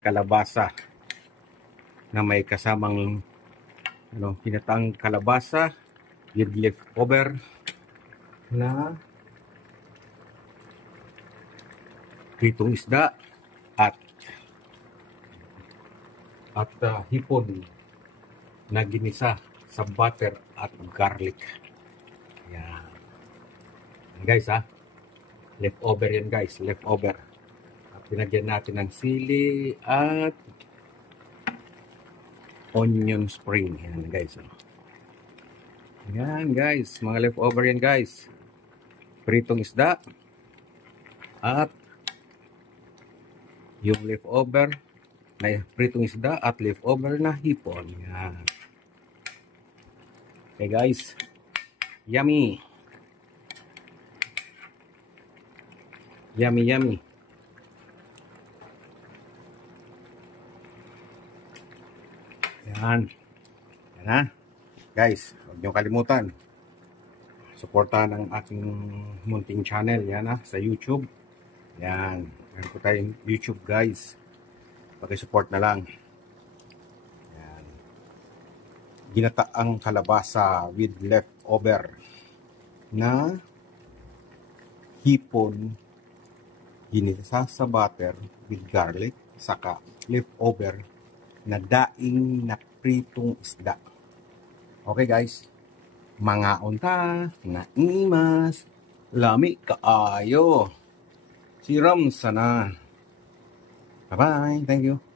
kalabasa na may kasamang pinatang kalabasa with leftover na pritong isda at hipon na ginisa sa butter at garlic. Yan. Guys leftover yan guys, leftover. At pinagyan natin ng sili at onion spring. Yan guys. Yan guys, mga leftover yan guys. Pritong isda at yung leftover na pritong isda at leftover na hipon. Yan. Okay guys, yummy. Yummy, yummy. Yan. Yan ha. Guys, huwag niyo kalimutan. Suportahan ang aking munting channel. Yan ha, sa YouTube. Yan. Meron po tayong YouTube guys. Paki-support na lang. Yan. Ginataang kalabasa with leftover na hipon ginisa sa butter with garlic, saka leftover na daing na pritong isda. Okay guys, mga unta na imas lami kaayo siram sana. Bye bye, thank you.